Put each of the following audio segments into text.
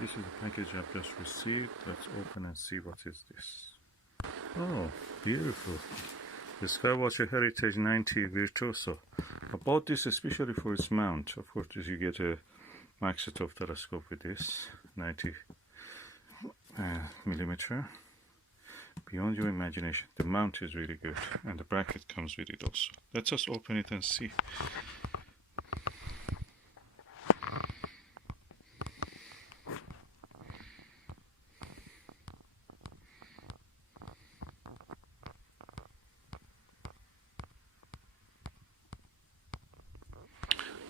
This is the package I've just received. Let's open and see what is this. Oh, beautiful. The Skywatcher Heritage 90 Virtuoso. I bought this especially for its mount. Of course, you get a Maksutov telescope with this 90 millimeter. Beyond your imagination. The mount is really good, and the bracket comes with it also. Let's just open it and see.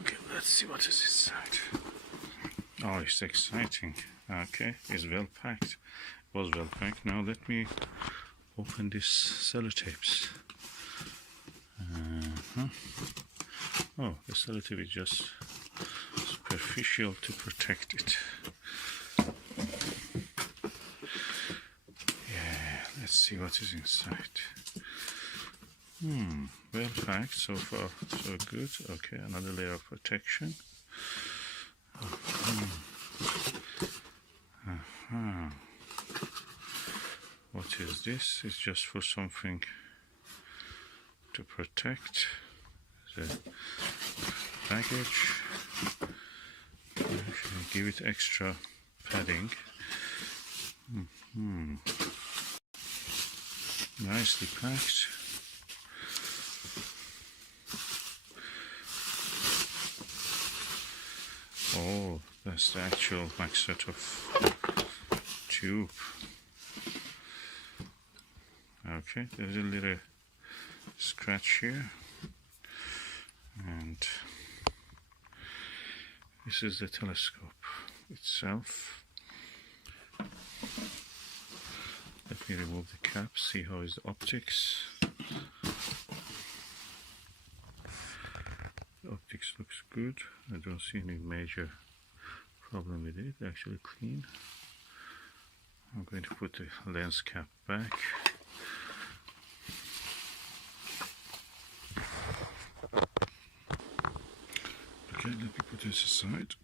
Okay, let's see what is inside. Oh, it's exciting. Okay, it's well packed. It was well packed. Now let me open these sellotapes. Oh, the sellotape is just superficial to protect it. Yeah, let's see what is inside. Well packed so far, so good. Okay, another layer of protection. What is this? It's just for something to protect the baggage. Give it extra padding. Nicely packed. Oh, that's the actual Maksutov tube. Okay, there's a little scratch here, and this is the telescope itself. Let me remove the cap, see how is the optics. The optics looks good. I don't see any major problem with it. Actually clean. I'm going to put the lens cap back. Okay, let me put this aside.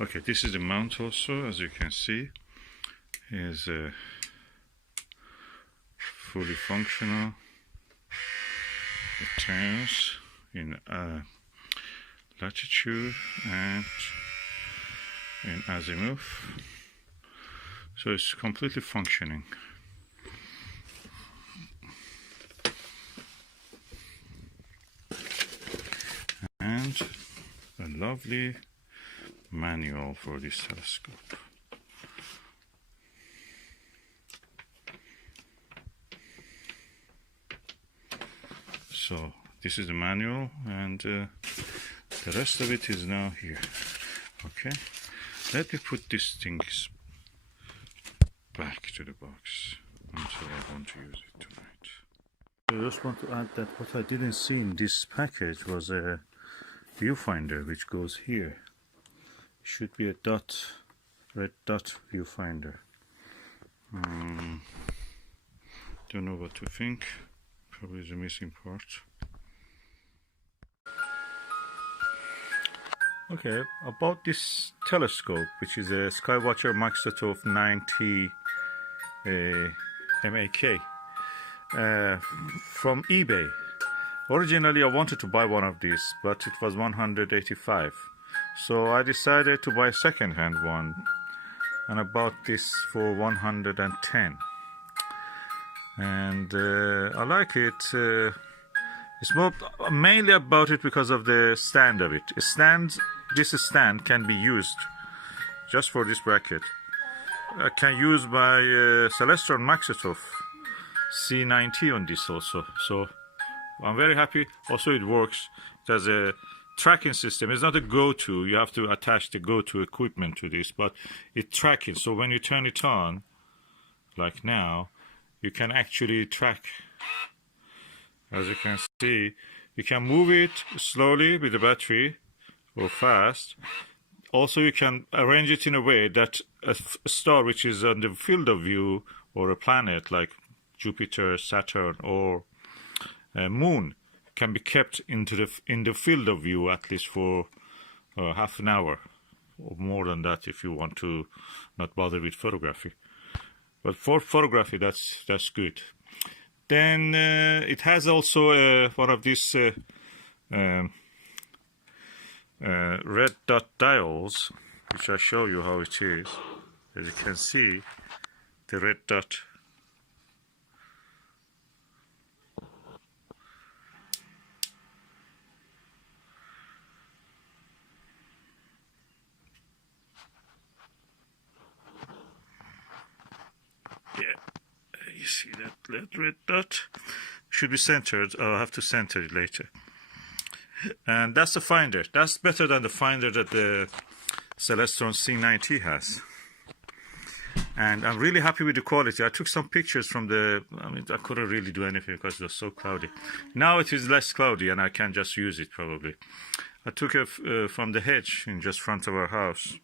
Okay, this is the mount also, as you can see, is fully functional. It turns in latitude and in azimuth, so it's completely functioning. And a lovely manual for this telescope. So this is the manual, and the rest of it is now here. Okay, let me put these things back to the box until I want to use it tonight. I just want to add that what I didn't see in this package was a viewfinder which goes here. It should be a red dot viewfinder. Don't know what to think. Probably the missing part. Okay, about this telescope, which is a Skywatcher Maksutov 90 MAK from eBay. Originally I wanted to buy one of these, but it was 185. So I decided to buy a second-hand one, and I bought this for 110. And I like it. It's mainly about it because of the stand of it. This stand can be used just for this bracket. I can use my Celestron Maksutov C90 on this also. So I'm very happy. Also, it works. It has a tracking system. It's not a go-to. You have to attach the go-to equipment to this, but it's tracking. So when you turn it on, like now, you can actually track. As you can see, You can move it slowly with the battery or fast. Also, you can arrange it in a way that a star which is on the field of view, or a planet like Jupiter, Saturn, or a moon, can be kept in the field of view at least for half an hour, or more than that if you want to not bother with photography. But for photography, that's good. Then it has also one of these red dot diodes, which I show you how it is. As you can see, the red dot. Yeah, you see that red dot? Should be centered. I'll have to center it later. And that's the finder. That's better than the finder that the Celestron C90 has. And I'm really happy with the quality. I took some pictures from I couldn't really do anything because it was so cloudy. Now it is less cloudy and I can just use it probably. I took it from the hedge in just front of our house.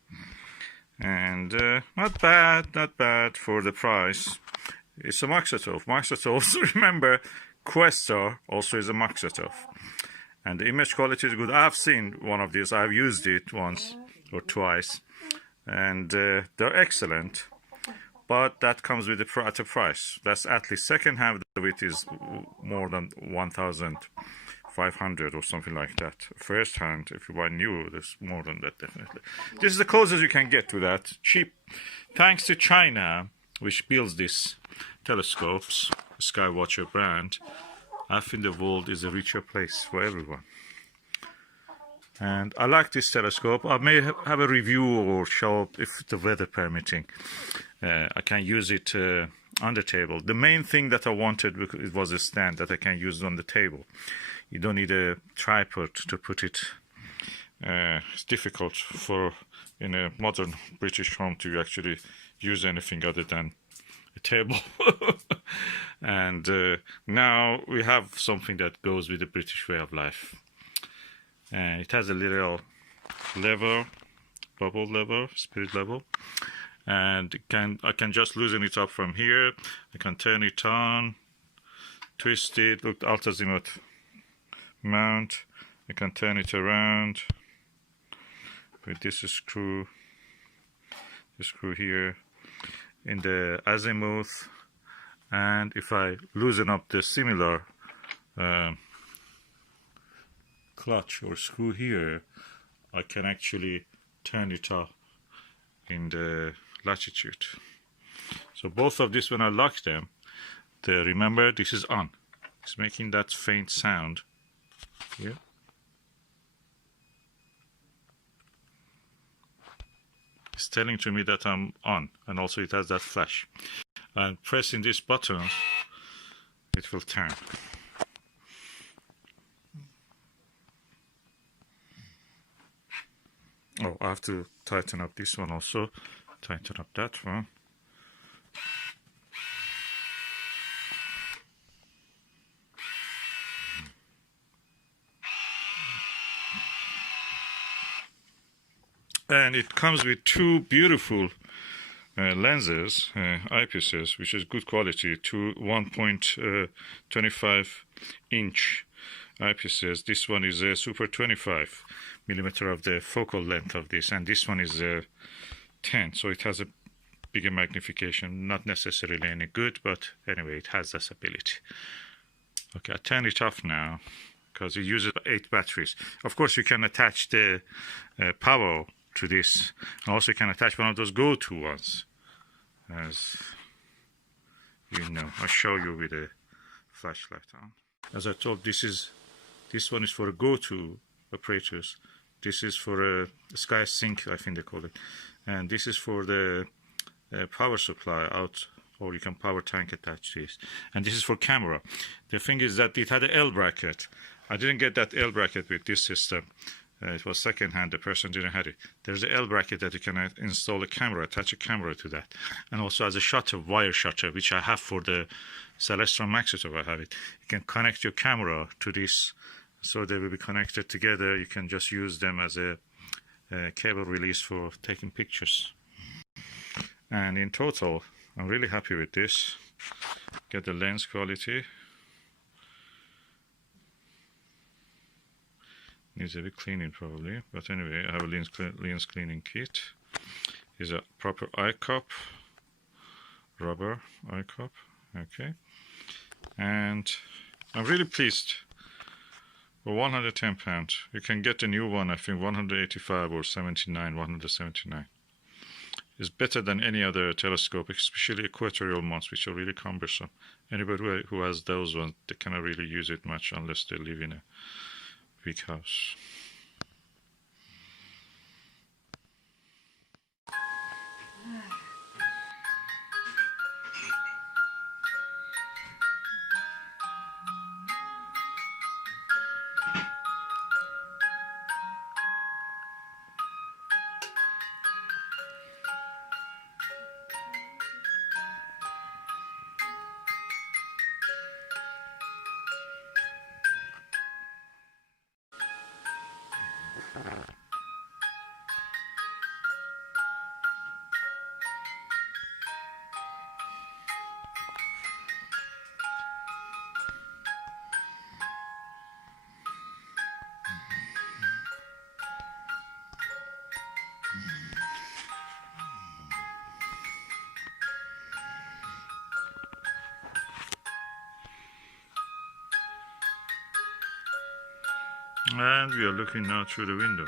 And not bad for the price. It's a Maksutov. Maksutov, remember, Questar also is a Maksutov. And the image quality is good. I've seen one of these. I've used it once or twice. And they're excellent. But that comes with at a price. That's at least second hand of it is more than 1,500 or something like that. First hand, if you buy new, there's more than that definitely. This is the closest you can get to that. Cheap. Thanks to China, which builds these telescopes, Skywatcher brand, I think the world is a richer place for everyone. And I like this telescope. I may have a review or show up if the weather permitting. I can use it on the table. The main thing that I wanted, because it was a stand that I can use on the table. You don't need a tripod to put it. It's difficult in a modern British home to actually use anything other than a table. And now we have something that goes with the British way of life. It has a little lever, bubble lever, spirit level, and I can just loosen it up from here. I can turn it on, twist it, look, alt-azimuth mount. I can turn it around with this screw here in the azimuth, and if I loosen up the similar clutch or screw here, I can actually turn it off in the latitude. So both of these, when I lock them, remember this is on. It's making that faint sound here. It's telling to me that I'm on, and also it has that flash. And pressing this button, it will turn. Oh, I have to tighten up this one also. Tighten up that one. And it comes with two beautiful lenses, eyepieces, which is good quality, two 1.25 inch eyepieces. This one is a super 25 millimeter of the focal length of this, and this one is 10, so it has a bigger magnification. Not necessarily any good, but anyway, it has this ability. Okay, I turn it off now because it uses 8 batteries. Of course, you can attach the power to this, and also you can attach one of those go-to ones, as you know. I'll show you with a flashlight on. As I told, this one is for a go-to operators. This is for a Sky Sync, I think they call it, and this is for the power supply out, or you can power tank attach this, and this is for camera. The thing is that it had an L bracket. I didn't get that L bracket with this system. It was second hand, the person didn't have it. There's an L bracket that you can install a camera, attach a camera to that. And also as a shutter, wire shutter, which I have for the Celestron Maksutov, I have it. You can connect your camera to this so they will be connected together. You can just use them as a cable release for taking pictures. And in total, I'm really happy with this. Get the lens quality. Needs a bit cleaning probably, but anyway, I have a lens cleaning kit. Is a proper eye cup, rubber eye cup. Okay, and I'm really pleased. For £110, you can get the new one. I think 185 or 79, 179. It's better than any other telescope, especially equatorial ones, which are really cumbersome. Anybody who has those ones, they cannot really use it much unless they live in a big house. And we are looking now through the window.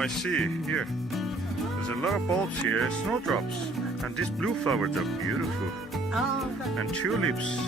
I see here. There's a lot of bulbs here, snowdrops, and these blue flowers are beautiful. Oh, and tulips.